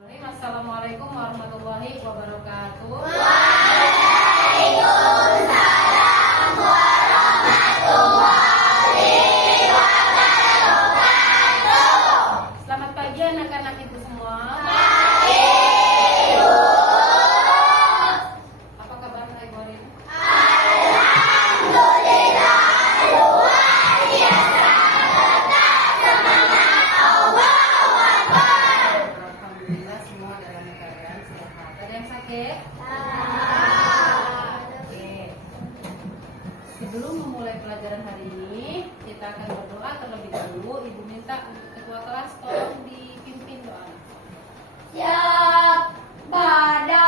Assalamualaikum warahmatullahi wabarakatuh. Waalaikumsalam warahmatullahi wabarakatuh. Selamat pagi anak-anak ibu semua. Pagi, Bu. Apa kabar Ibu hari ini? Alhamdulillah luar biasa. Tetap semangat. Allahu Akbar. Alhamdulillah semua dalam keadaan sehat. Ada yang sakit? Oke. Sebelum memulai pelajaran hari ini, kita akan berdoa terlebih dahulu. Ibu minta untuk ketua kelas tolong dipimpin doa. Siap, pada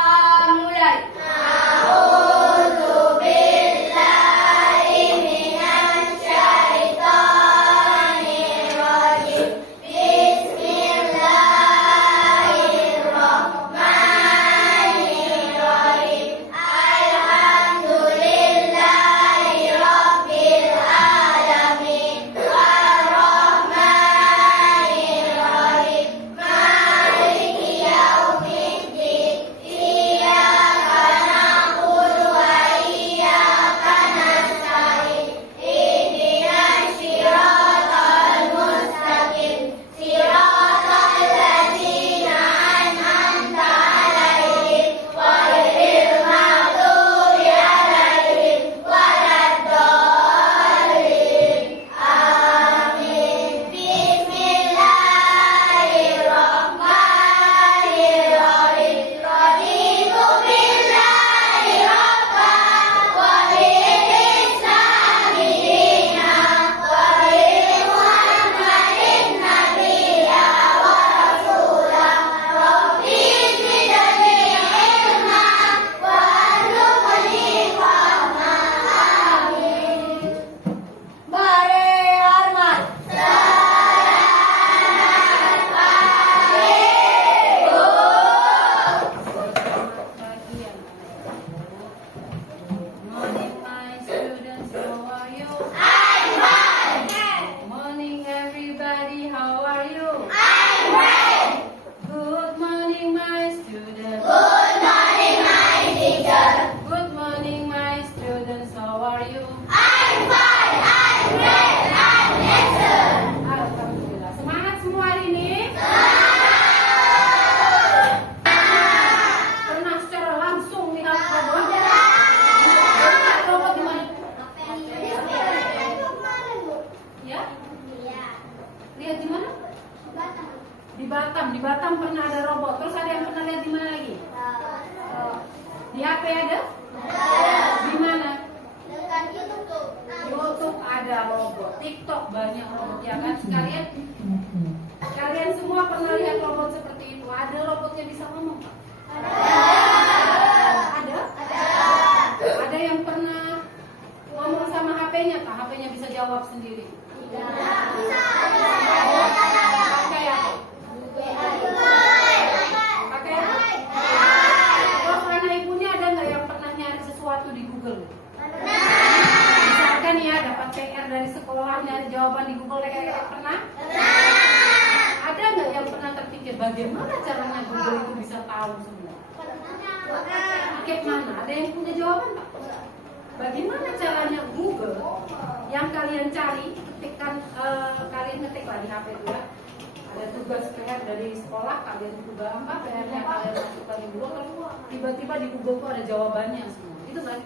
mulai. A'udzubillahi minasyaitonirrajim. Bismillahirrahmanirrahim. Alhamdulillahi rabbil alamin. Ar-Rahmanirrahim. Maliki yaumiddin. Iyyaka na'budu wa iyyaka nasta'in. Ihdinas siratal mustaqim. Siratal ladzina an'amta 'alaihim ghairil maghdubi 'alaihim waladdallin. Amin. Bismillahirrahmanirrahim. Raditu billahi rabban wa bil islami dinan wa bi Muhammadin nabiyya wa rasulah. Rabbi zidni ilman wa arzuqni fahman. Amin. Mari hormat. Selamat pagi anak-anak ibu. Good morning my students, how are you? I'm fine. Good morning everybody, how are you? I'm great. Good morning my students. Good morning, my teacher. Good morning my students, how are you? I'm fine. I'm great. I'm excellent. Alhamdulillah. Semangat semua hari ini. Pernah secara langsung lihat robot? Lihat robot di mana? Ya? Lihat di mana? Di Batam. Di Batam pernah ada robot. Terus ada yang pernah lihat di mana lagi? Di HP ada? Di mana? YouTube ada robot. TikTok banyak robot ya kan? Kalian semua pernah lihat robot seperti itu? Ada robotnya bisa ngomong? Pak? Ada? Ada yang pernah ngomong sama HP-nya? Pak, HP-nya bisa jawab sendiri. Pakai apa? Pakai apa? Terus anak ibunya ada nggak yang pernah nyari sesuatu di Google? Misalkan ya dapat PR dari sekolah, nyari jawaban di Google, kayak pernah? Ada nggak yang pernah terpikir bagaimana caranya Google itu bisa tahu semua? Pakai mana? Ada yang punya jawaban Pak? Bagaimana caranya Google yang kalian cari, ketikkan kalian ketiklah di HP itu ya. Ada tugas PR dari sekolah, kalian juga apa PR-nya kalian masukkan di Google, terus tiba-tiba di Google tuh ada jawabannya semua. Itu kan?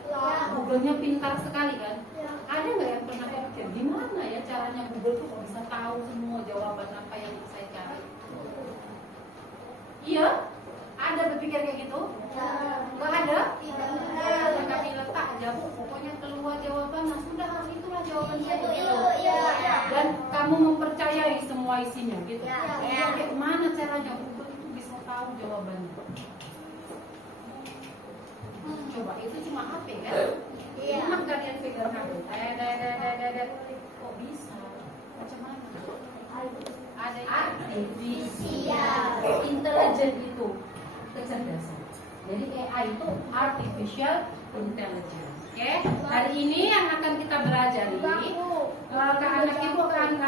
Google-nya pintar sekali kan? Ada nggak yang pernah pikir gimana ya caranya Google tuh kok bisa tahu semua jawaban apa yang saya cari? Iya? Ada berpikir kayak gitu? Nggak ada? Kami letak aja Bu, pokoknya keluar jawaban, nah sudah itulah jawaban saya gitu. Dan kamu mempercayai semua isinya gitu. Kayak mana caranya Google itu bisa tahu jawabannya? Coba itu cuma HP kan? Cuma kalian pegang HP. Kok bisa? Macam mana? Ada artificial intelligence itu kecerdasan. Jadi AI itu artificial intelligence. Oke, hari ini yang akan kita belajar anak ibu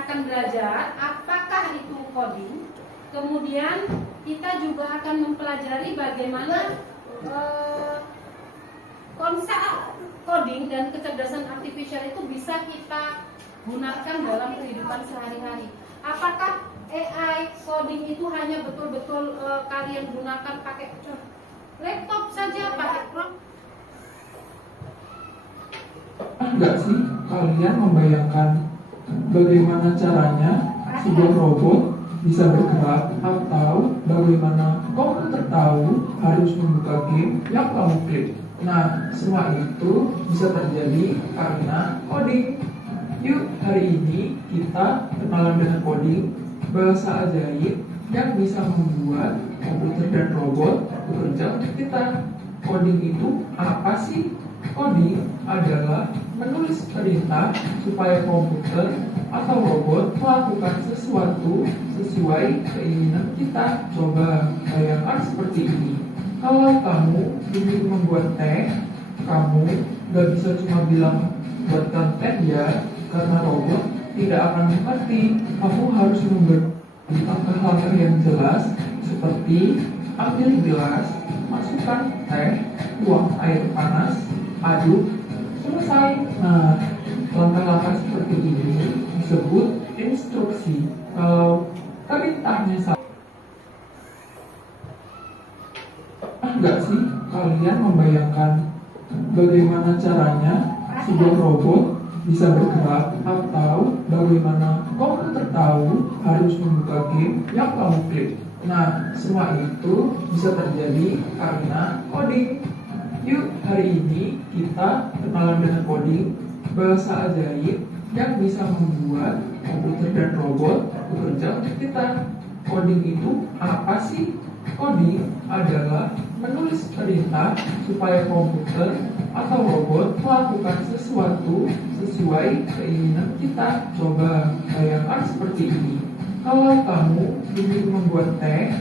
akan belajar apakah itu coding, kemudian kita juga akan mempelajari bagaimana konsep coding dan kecerdasan artifisial itu bisa kita gunakan dalam kehidupan sehari-hari. Apakah AI coding itu hanya betul-betul kalian gunakan pakai laptop saja, pakai program? Enggak sih, kalian membayangkan bagaimana caranya sebuah robot bisa bergerak, atau bagaimana komputer tahu harus membuka game yang kamu klik. Nah, semua itu bisa terjadi karena coding. Yuk, hari ini kita kenalan dengan coding, bahasa ajaib yang bisa membuat komputer dan robot bekerja untuk kita. Coding itu apa sih? Coding adalah menulis perintah supaya komputer atau robot melakukan sesuatu sesuai keinginan kita. Coba bayangkan seperti ini. Kalau kamu ingin membuat teh, kamu gak bisa cuma bilang buatkan teh ya, karena robot tidak akan mengerti. Kamu harus memberi langkah-langkah yang jelas, seperti ambil gelas, masukkan teh, tuang air panas, aduk, selesai. Nah, langkah-langkah seperti ini disebut instruksi. Kalau perintahnya sama, enggak sih, kalian membayangkan bagaimana caranya sebuah robot bisa bergerak, atau bagaimana komputer tahu harus membuka game yang kamu klik. Nah, semua itu bisa terjadi karena coding. Yuk, hari ini kita kenalan dengan coding, bahasa ajaib yang bisa membuat komputer dan robot bekerja untuk kita. Coding itu apa sih? Coding adalah menulis perintah supaya komputer atau robot melakukan sesuatu sesuai keinginan kita. Coba bayangkan seperti ini. Kalau kamu ingin membuat teh,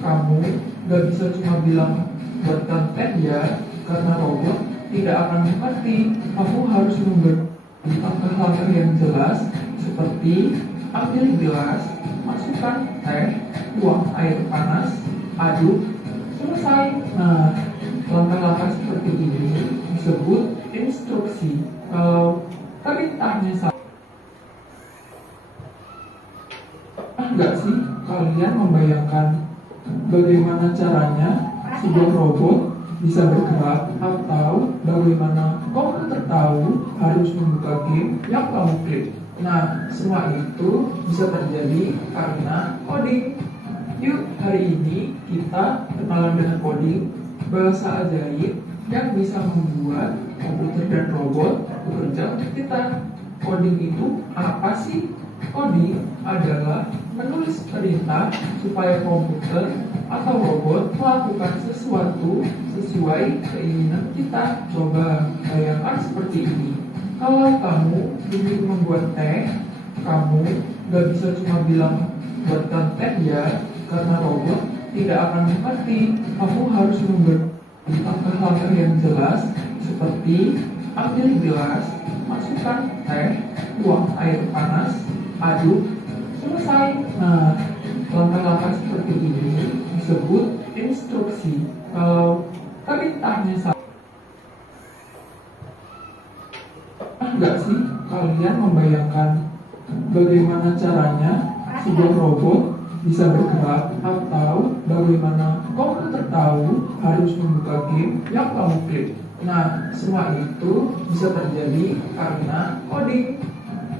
kamu gak bisa cuma bilang buatkan teh ya, karena robot tidak akan mengerti. Kamu harus memberi langkah-langkah yang jelas, seperti ambil gelas, masukkan teh, tuang air panas, aduk, selesai. Nah, langkah-langkah seperti ini disebut instruksi. Kalau perintahnya sama, enggak sih, kalian membayangkan bagaimana caranya sebuah robot bisa bergerak, atau bagaimana komputer tahu harus membuka game yang kamu klik. Nah, semua itu bisa terjadi karena coding. Yuk, hari ini kita kenalan dengan coding, bahasa ajaib yang bisa membuat komputer dan robot bekerja untuk kita. Coding itu apa sih? Coding adalah menulis perintah supaya komputer atau robot melakukan sesuatu sesuai keinginan kita. Coba bayangkan seperti ini. Kalau kamu ingin membuat teh, kamu gak bisa cuma bilang buatkan teh ya, karena robot tidak akan mengerti. Kamu harus memberi langkah-langkah yang jelas, seperti ambil gelas, masukkan teh, tuang air panas, aduk, selesai. Nah, langkah-langkah seperti ini disebut instruksi. Kalau perintahnya sama, enggak sih, kalian membayangkan bagaimana caranya sebuah robot bisa bergerak, atau bagaimana komputer tahu harus membuka game yang kamu klik. Nah, semua itu bisa terjadi karena coding.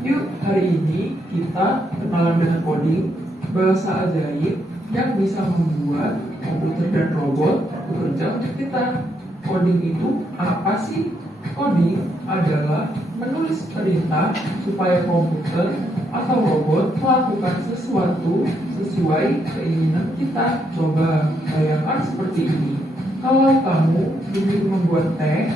Yuk, hari ini kita kenalan dengan coding, bahasa ajaib yang bisa membuat komputer dan robot bekerja untuk kita. Coding itu apa sih? Coding adalah menulis perintah supaya komputer atau robot melakukan sesuatu sesuai keinginan kita. Coba bayangkan seperti ini. Kalau kamu ingin membuat teh,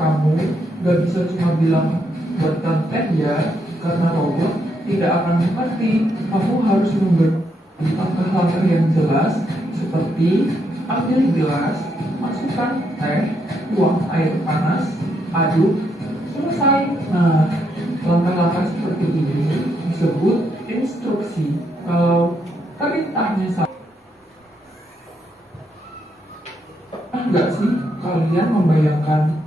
kamu gak bisa cuma bilang buatkan teh ya, karena robot tidak akan mengerti. Kamu harus memberi langkah-langkah yang jelas, seperti ambil gelas, masukkan teh, tuang air panas, aduk, selesai. Nah, langkah-langkah seperti ini disebut instruksi. Kalau perintahnya sama, nggak sih kalian membayangkan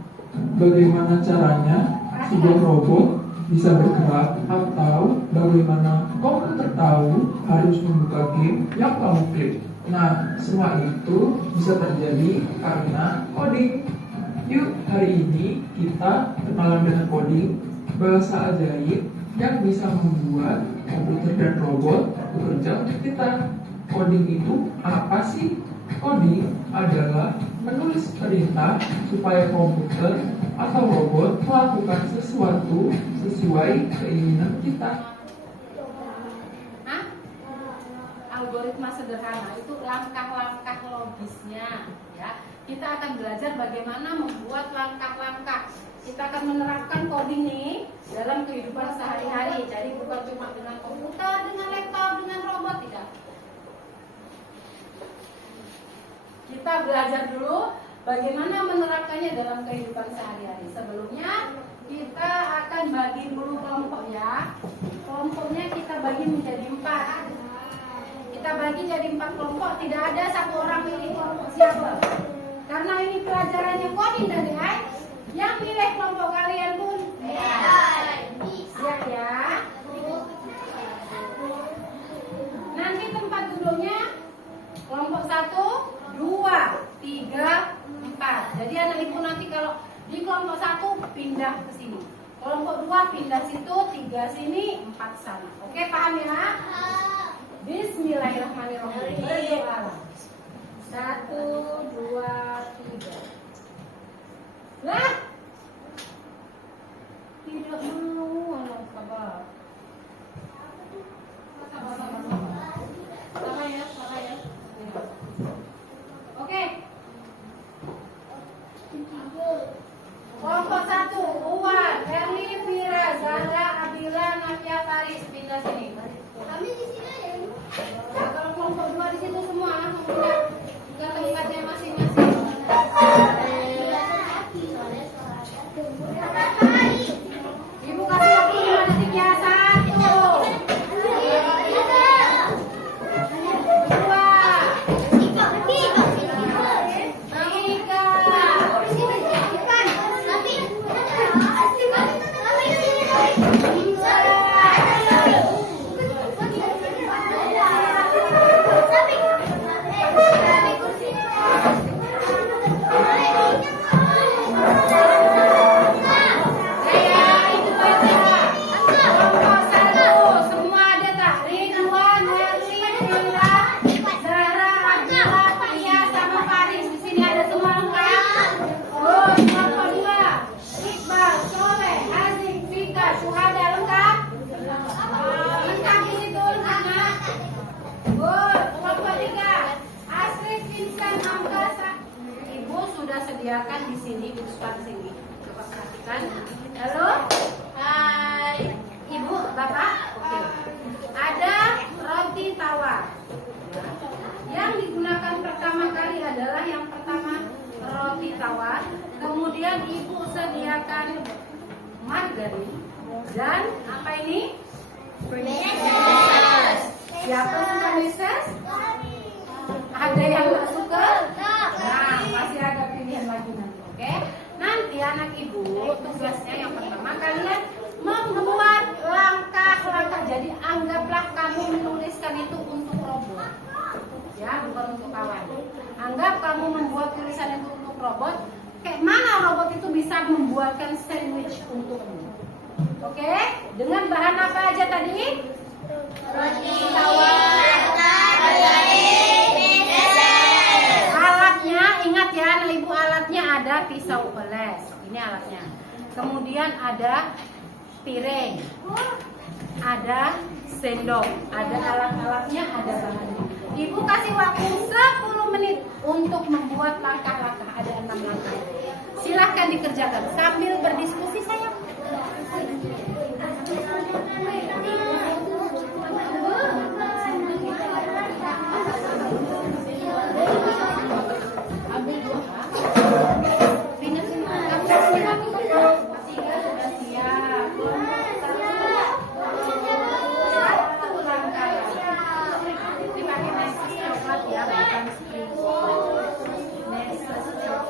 bagaimana caranya sebuah robot bisa bergerak atau bagaimana komputer tahu harus membuka game yang kamu klik? Nah, semua itu bisa terjadi karena coding. Yuk, hari ini kita kenalan dengan coding, bahasa ajaib yang bisa membuat komputer dan robot bekerja untuk kita. Coding itu apa sih? Coding adalah menulis perintah supaya komputer atau robot melakukan sesuatu sesuai keinginan kita. Algoritma sederhana itu langkah-langkah logisnya, ya. Kita akan belajar bagaimana membuat langkah-langkah. Kita akan menerapkan coding nih dalam kehidupan sehari-hari. Jadi bukan cuma dengan komputer, dengan laptop, dengan robot, tidak. Kita belajar dulu bagaimana menerapkannya dalam kehidupan sehari-hari. Sebelumnya kita akan bagi dulu kelompok, ya. Kelompoknya kita bagi menjadi 4. Kita bagi jadi 4 kelompok, tidak ada satu orang pilih kelompok siapa. Karena ini pelajarannya coding dan AI, yang pilih kelompok kalian pun siap, ya. Nanti tempat duduknya kelompok 1, 2, 3, 4. Jadi anak ibu nanti kalau di kelompok 1 pindah ke sini, kelompok 2 pindah situ, 3 sini, 4 sana. Oke, paham ya? Bismillahirrahmanirrahim. Berdoalah. 1, 2, 3. Lah, tidak mau, anak sabar. Sabar ya. Oke. Kelompok 1, Uwan, Erli, Fira, Zahra, Abila, Nafia, Faris, pindah sini. Kami di sini ya. Nah, kalau kelompok 2 di situ semua mempunyai tempatnya masing-masing. Ibu kasih waktu 5 detik ya. 1, Nessus coklat ya, bukan spring. Nessus coklat.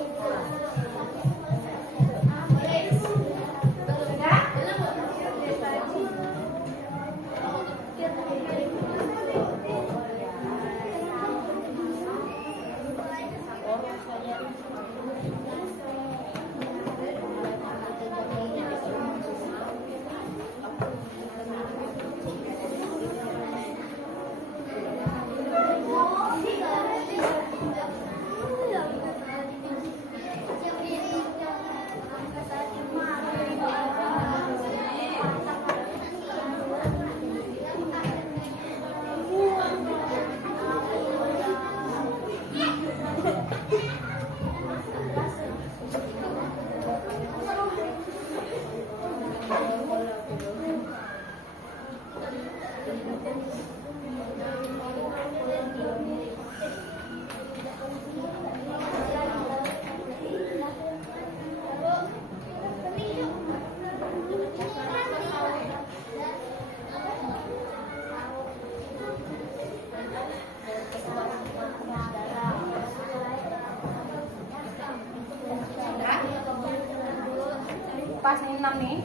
6 nih?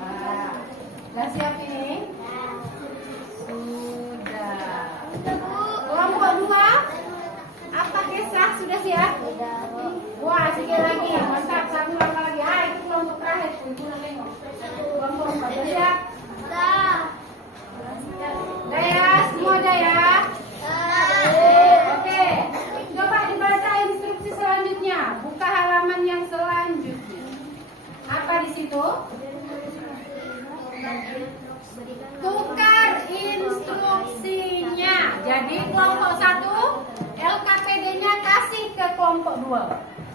Wah, udah siap ini? Sudah. Kelompok 2, apa kisah sudah siap? Wah, sikit lagi, mantap, satu langkah lagi. Itu kelompok terakhir, ibu nak tengok. Kelompok 4, sudah siap? Udah ya, semua udah ya? Oke, coba dibaca instruksi selanjutnya. Buka halaman yang selanjutnya. Apa di situ? Tukar instruksinya. Jadi kelompok 1 LKPD-nya kasih ke kelompok 2.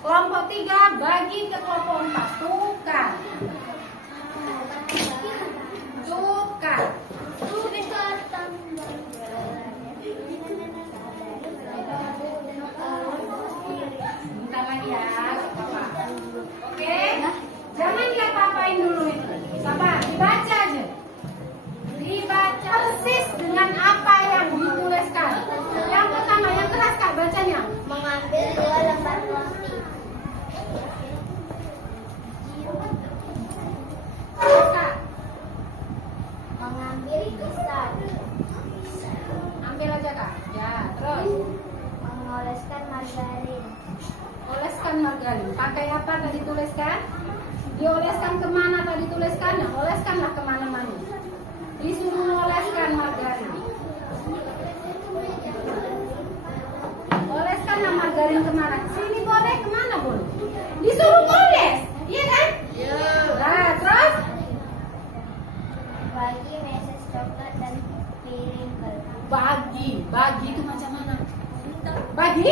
Kelompok 3 bagi ke kelompok 4. Tukar. Tukar. Bentar lagi ya, Bapak. Oke? Jangan diapa-apain dulu itu. Sabar, dibaca aja. Dibaca persis dengan apa yang dituliskan. Yang pertama, yang keras Kak bacanya. Mengambil 2 lembar roti. Terus Kak, Mengambil pisang. ambil aja Kak. Ya, terus. Mengoleskan margarin. Oleskan margarin. Pakai apa tadi tuliskan? Dioleskan kemana tadi tuliskan? Nah, oleskanlah kemana-mana. Disuruh oleskan margarin. Oleskanlah margarin kemana? Sini boleh, kemana boleh? Disuruh oles, iya kan? Iya. Nah, terus? Bagi meses coklat dan piring gelap. Bagi itu macam mana? Bagi?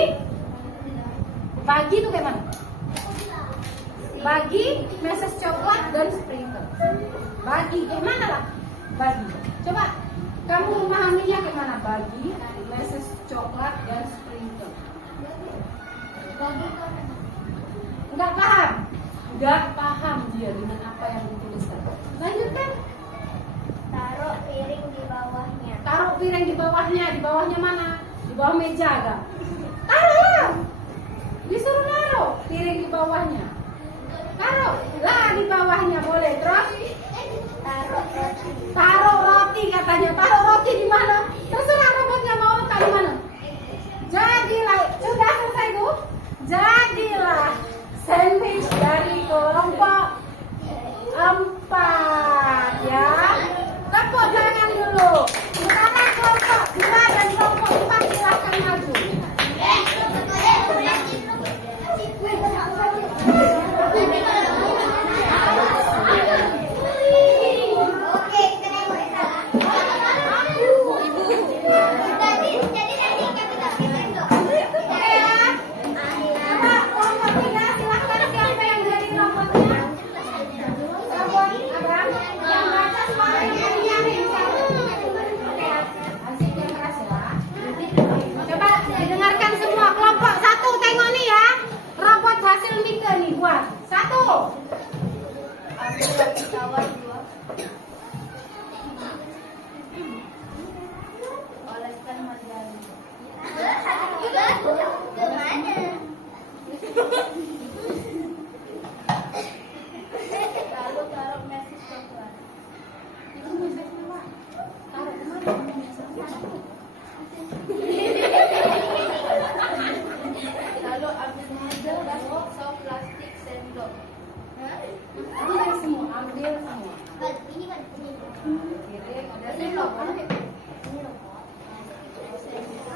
Bagi itu kayak mana? Bagi meses coklat dan sprinkle. Bagi kayak mana lah? Bagi. Coba kamu memahaminya kayak mana? Bagi meses coklat dan sprinkle. Bagi Enggak paham? Enggak paham dia dengan apa yang dituliskan. Lanjutkan. taruh piring di bawahnya. Taruh piring di bawahnya. Di bawahnya mana? Di bawah meja agak. Taruh. Disuruh naruh piring di bawahnya. Taruh lah di bawahnya boleh. Terus Taruh roti. taruh roti katanya. Taruh roti di mana? Terserah robotnya mau letak di mana. Jadilah sudah selesai Bu. Jadilah sandwich dari kelompok 4 ya. Tepuk tangan dulu. Sekarang kelompok 2 dan kelompok 4 silahkan maju. Oke, kita nengok ya. Tadi Coba kelompok 3 silahkan siapa yang jadi robotnya? Robot Abang yang baca suara yang nyaring. Oke, asik yang keras ya. Coba dengarkan semua. Kelompok 1 tengok nih ya. Robot hasil Mika nih buat 1. ambil roti tawar 2. Oleskan margarin. Kemana? Lalu taruh meses coklat. Itu mesesnya Pak. Taruh kemana? Lalu ambil noodle dan sop plastik sendok. Ambil semua, ambil semua. Ini kan ini. Kiri, ada sendok.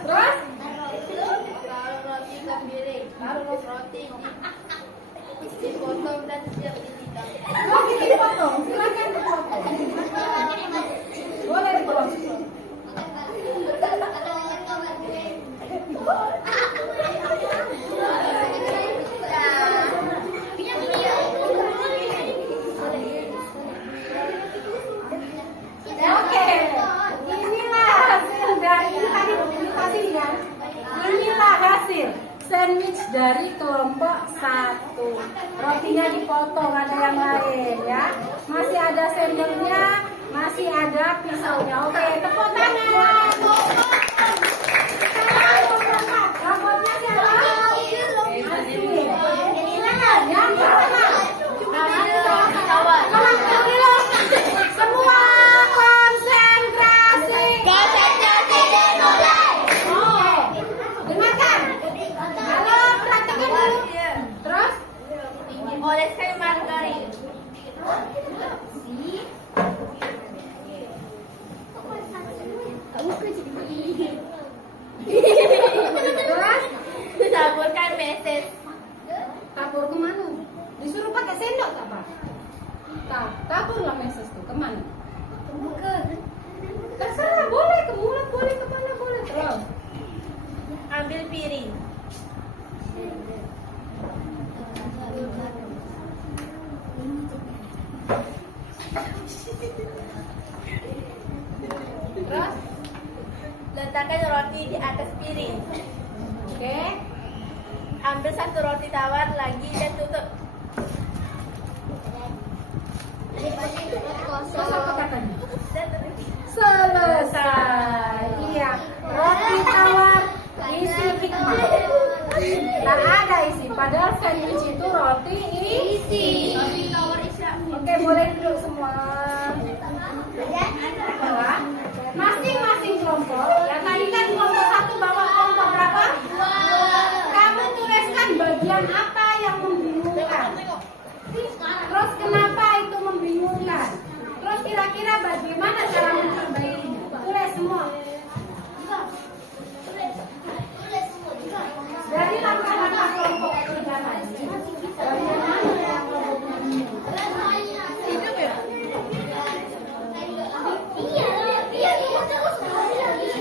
Terus? Taruh roti ke piring. Taruh roti dipotong dan siap dihidang. Oh, kita dipotong. Silakan dipotong. Boleh dipotong. Oke, inilah hasil dari tadi presentasi kan. Inilah hasil sandwich dari kelompok 1. Rotinya dipotong, ada yang lain ya. Masih ada sendoknya, masih ada pisaunya. Oke, tepuk tangan. Sekarang robotnya siapa? Terus letakkan roti di atas piring. oke. Ambil satu roti tawar lagi dan tutup. Terus apa katanya? Dan tutup. Selesai. Iya, roti tawar isi hikmah. Tak ada isi, padahal sandwich itu roti isi. Roti tawar isya. Oke, boleh duduk semua. Bawa. Masing-masing kelompok, ya tadi kan kelompok satu bawa kelompok berapa? Kamu tuliskan bagian apa yang membingungkan. Terus kenapa itu membingungkan? Terus kira-kira bagaimana cara memperbaikinya? Tulis semua. Dari langkah-langkah kelompok kerja tadi, bagaimana yang kelompoknya bingung?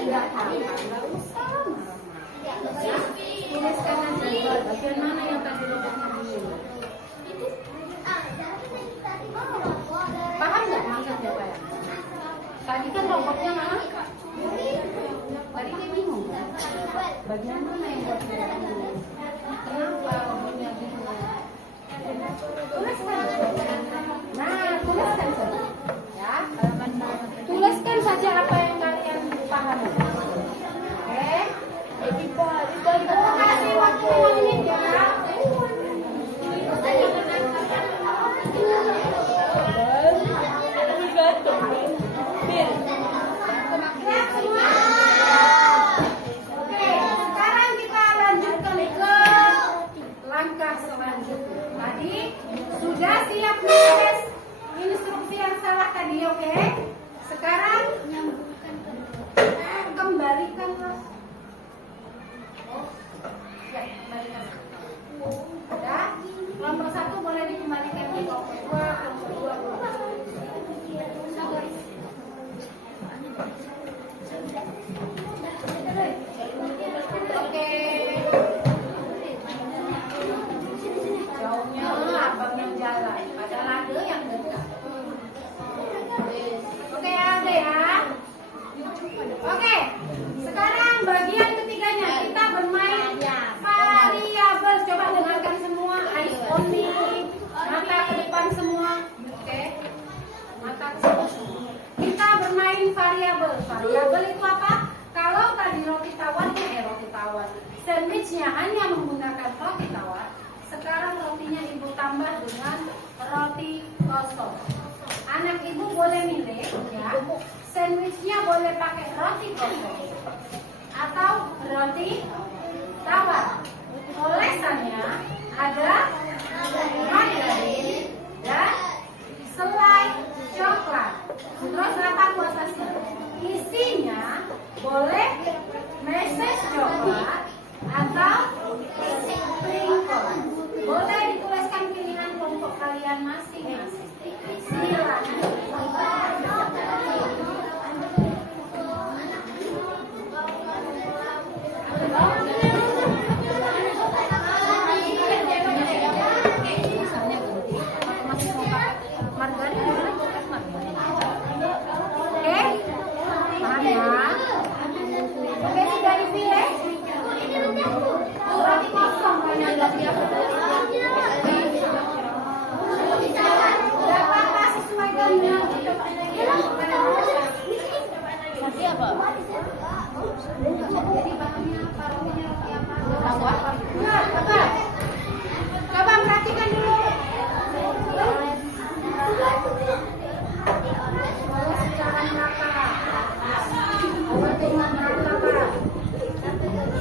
Enggak apa-apa, enggak usah marah-marah. Tuliskan aja bagian mana yang tadi kelompoknya bingung. Paham nggak maksudnya Pak? Tadi kan robotnya mana? Tadi dia bingung kan? Bagian mana yang buat dia bingung? Kenapa robotnya bingung? Tuliskan. Nah, tuliskan saja. Ya. Tuliskan saja apa yang kalian pahami. Oke? Ibu kasih waktu 5 menit ya. Oke, sekarang kita lanjutkan ke langkah selanjutnya. Tadi sudah siap menulis instruksi yang salah tadi, oke? Sekarang kembalikanlah. Ya, kembalikan. Sudah, kelompok 1 boleh dikembalikan ke kelompok 2, kelompok 2 kelompok 1. Oke. Jauhnya abang yang jalan, padahal ada yang dekat. Oke, ada ya. Oke, sekarang bagian ketiganya kita bermain variabel. Coba dengarkan semua, eyes on me, mata ke depan semua. Oke, mata ke depan semua. Kita bermain variabel. Variabel itu apa? Kalau tadi roti tawar, sandwichnya hanya menggunakan roti tawar. Sekarang rotinya ibu tambah dengan roti kosong. Anak ibu boleh milih, ya. Sandwichnya boleh pakai roti kosong atau roti tawar. Olesannya ada margarin dan selai coklat. Terus rata ku atasnya. Isinya boleh meses coklat atau sprinkle. Boleh dituliskan pilihan kelompok kalian masing-masing. Silakan. Coba perhatikan dulu. Secara merata.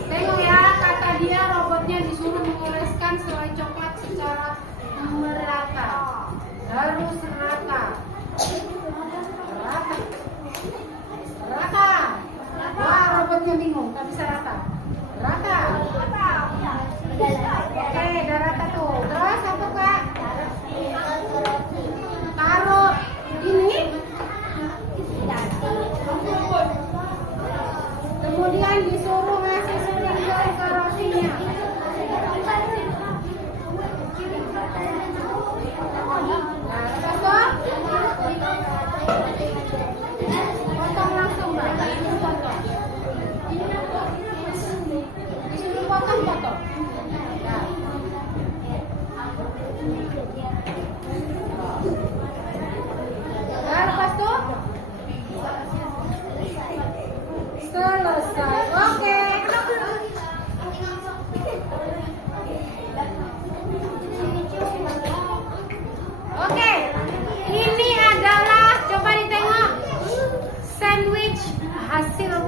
Tengok ya, kata dia robotnya disuruh mengoleskan selai coklat secara merata. Harus rata. Rata. Wah, robotnya bingung, tak bisa rata. Rata. Oke, udah rata tuh. Terus apa Kak? Taruh ini. Kemudian disuruh ngasih sprinkle ke rotinya. Nah, terus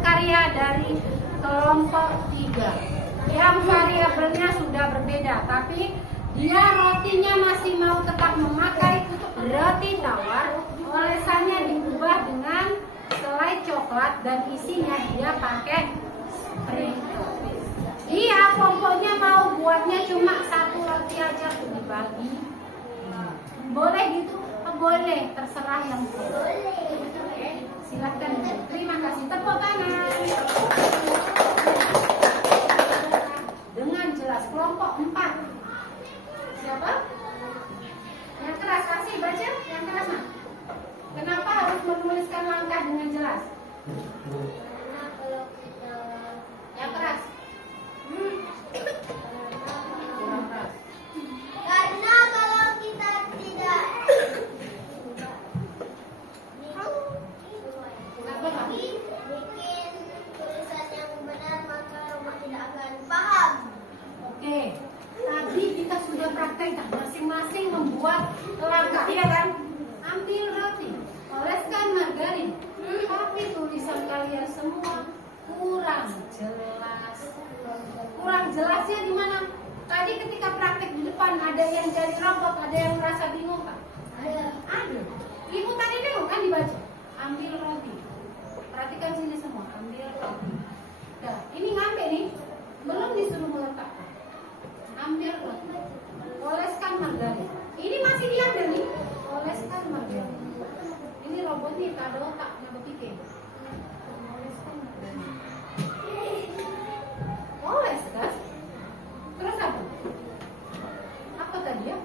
karya dari kelompok 3 yang variabelnya sudah berbeda, tapi dia rotinya masih mau tetap memakai roti tawar, olesannya diubah dengan selai coklat dan isinya dia pakai sprinkle. Dia pokoknya mau buatnya cuma satu roti aja tuh dibagi. Boleh gitu? Boleh, terserah yang boleh. Silahkan. Terima kasih. Tepuk tangan. Dengan jelas kelompok 4. Siapa? Yang keras, kasih baca. Yang keras nah. Kenapa harus menuliskan langkah dengan jelas? Karena kalau kita Yang keras. Kurang keras. karena kalau kita tidak bikin tulisan yang benar maka Roma tidak akan paham. Oke, tadi kita sudah praktekkan masing-masing membuat langkah, iya kan? Ambil roti, oleskan margarin, tapi tulisan kalian semua kurang jelas. Kurang jelasnya di mana? Tadi ketika praktek di depan ada yang jadi robot, ada yang merasa bingung kan? Ada. Ibu tadi bingung kan dibaca? Ambil roti. Perhatikan sini semua, ambil roti. Nah, ini ngambil nih, belum disuruh meletakkan. Ambil roti, oleskan margarin. Ini masih diambil nih, oleskan margarin. Ini robot nih, tak ada otak, nggak berpikir. Oleskan margarin. Oles kan? Terus apa? Apa tadi ya?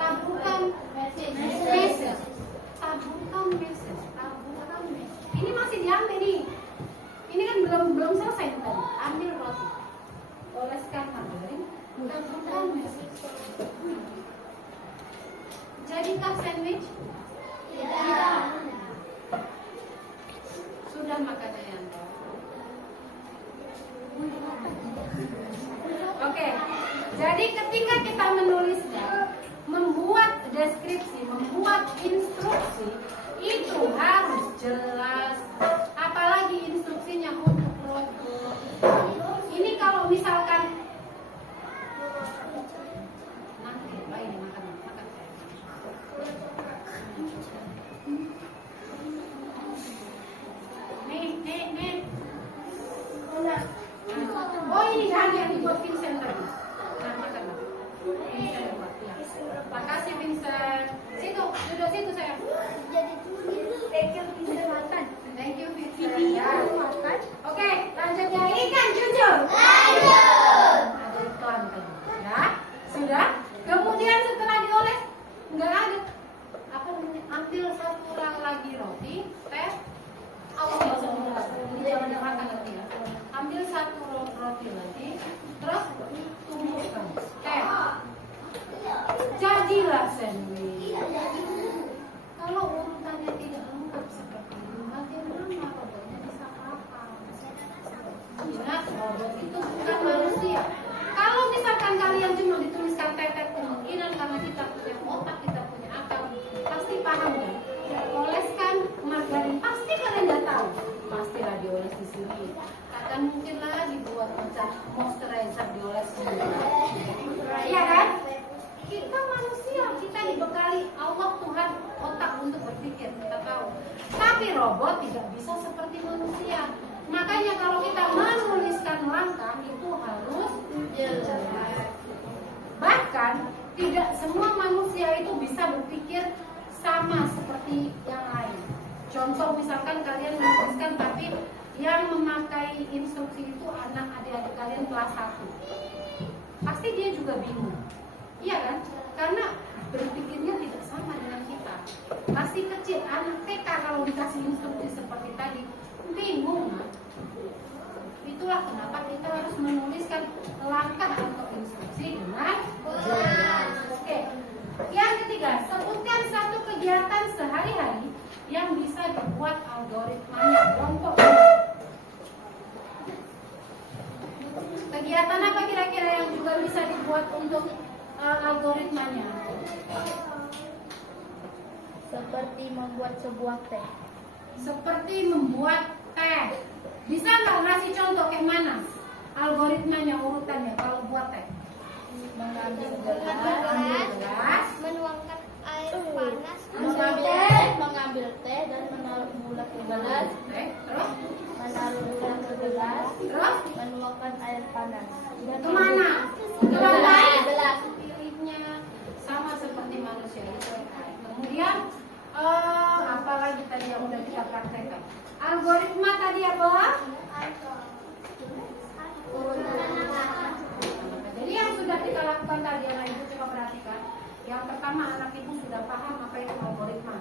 Taburkan message. Taburkan message. Taburkan message. Ini masih diambil nih. Ini kan belum selesai tadi. Ambil roti. Oleskan margarin. Taburkan message. Jadikah sandwich? Tidak. Sudah makan Yanto. Oke, jadi ketika kita menulisnya, membuat deskripsi, membuat instruksi, itu harus jelas. Apalagi instruksinya untuk robot. Ini kalau misalkan nanti, baik makan. Nih. Oh ini kan yang dibuat Vincent tadi. Nah, makanlah. Vincent buat ya. Makasih Vincent. Situ, duduk situ sayang. Jadi thank you bisa makan. Thank you Vincent. Ya. Oke, lanjutnya ikan cucur. Lanjut. Ada iklan tadi. Ya, sudah. Kemudian setelah dioles, enggak ada. Aku ambil satu lagi roti, teh. Awas nggak usah dioles. Ini jangan dimakan nanti ya. Ambil satu roti lagi, terus tumbukkan. Jadilah sandwich. Kalau urutannya tidak lengkap seperti ini, bagaimana robotnya bisa paham? Ingat, robot itu bukan manusia. Kalau misalkan kalian cuma dituliskan tetet, kemungkinan karena kita punya otak, kita punya akal, pasti paham kan? Oleskan margarin, pasti kalian udah tahu. Pastilah dioles di sini. Akan mungkin lagi buat macam moisturizer dioles sendiri. Iya kan? Kita manusia, kita dibekali Allah Tuhan otak untuk berpikir, kita tahu. Tapi robot tidak bisa seperti manusia. Makanya kalau kita menuliskan langkah itu harus jelas. Bahkan tidak semua manusia itu bisa berpikir sama seperti yang lain. Contoh misalkan kalian menuliskan tapi yang memakai instruksi itu anak adik-adik kalian kelas 1. Pasti dia juga bingung. Iya kan? Karena berpikirnya tidak sama dengan kita. Masih kecil, anak TK kalau dikasih instruksi seperti tadi, bingung kan? Itulah kenapa kita harus menuliskan langkah atau instruksi dengan jelas. Oke. Yang ketiga, sebutkan satu kegiatan sehari-hari yang bisa dibuat algoritmanya. Kelompok. Kegiatan apa kira-kira yang juga bisa dibuat untuk algoritmanya? Seperti membuat sebuah teh. Seperti membuat teh. Bisa nggak ngasih contoh kayak mana? Algoritmanya, urutannya kalau buat teh. Mengambil gelas, menuangkan air panas, mengambil teh dan menaruh gula ke gelas, terus menaruh gula ke gelas, terus menuangkan air panas. kemana? Ke lantai. Gelas. Pilihnya sama seperti manusia itu. Kemudian apa lagi tadi yang udah kita praktekkan? Algoritma tadi apa? Jadi yang sudah kita lakukan tadi, anak ibu coba perhatikan. Yang pertama, anak ibu sudah paham apa itu algoritma.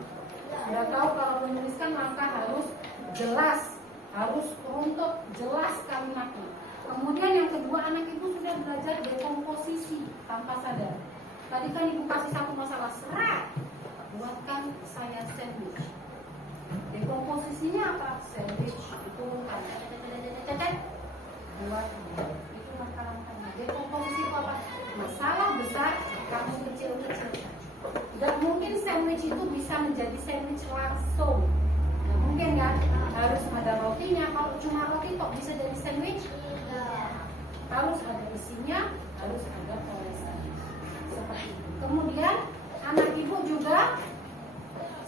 Sudah tahu kalau menuliskan langkah harus jelas, harus runtut, jelas kalimatnya. Kemudian yang kedua, anak ibu sudah belajar dekomposisi tanpa sadar. Tadi kan ibu kasih satu masalah, serat, buatkan saya sandwich. Dekomposisinya apa? Sandwich itu kan buat itu langkah-langkahnya. Dekomposisi itu apa? Masalah besar kamu kecil-kecil. Gak mungkin sandwich itu bisa menjadi sandwich langsung. Nah, mungkin kan harus ada rotinya. Kalau cuma roti kok bisa jadi sandwich? Harus ada isinya, harus ada polesan. Seperti itu. Kemudian anak ibu juga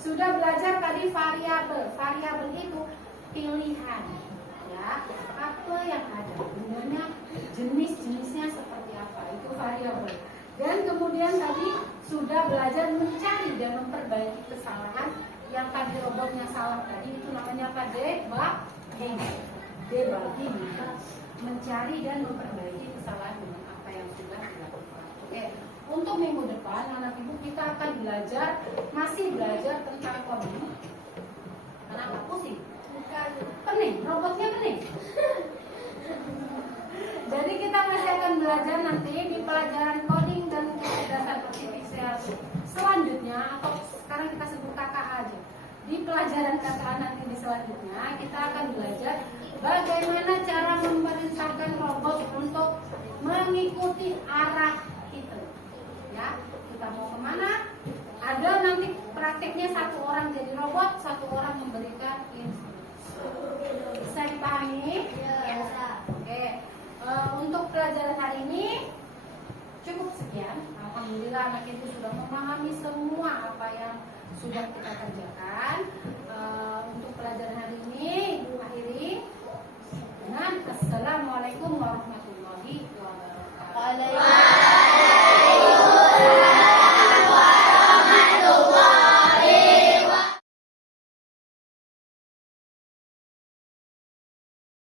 sudah belajar tadi variabel. Variabel itu pilihan, ya, apa yang ada, bendanya, jenis-jenisnya seperti apa, itu variabel. Dan kemudian tadi sudah belajar mencari dan memperbaiki kesalahan yang tadi robotnya salah tadi, itu namanya apa? Debugging. Mencari dan memperbaiki kesalahan dengan apa yang sudah dilakukan. Oke. Untuk minggu depan anak ibu kita akan belajar, masih belajar tentang coding. Kenapa pusing? Pening, robotnya pening. Jadi kita masih akan belajar nanti di pelajaran coding dan kecerdasan artifisial selanjutnya, atau sekarang kita sebut KKA aja. Di pelajaran KKA nanti di selanjutnya kita akan belajar bagaimana cara memerintahkan robot untuk mengikuti arah kita. Ya, kita mau kemana? Ada nanti praktiknya satu orang jadi robot, satu orang memberikan instruksi. Bisa dipahami? Ya. Oke. Untuk pelajaran hari ini cukup sekian. Alhamdulillah anak itu sudah memahami semua apa yang sudah kita kerjakan. Untuk pelajaran hari ini ibu akhiri dengan assalamualaikum warahmatullahi wabarakatuh.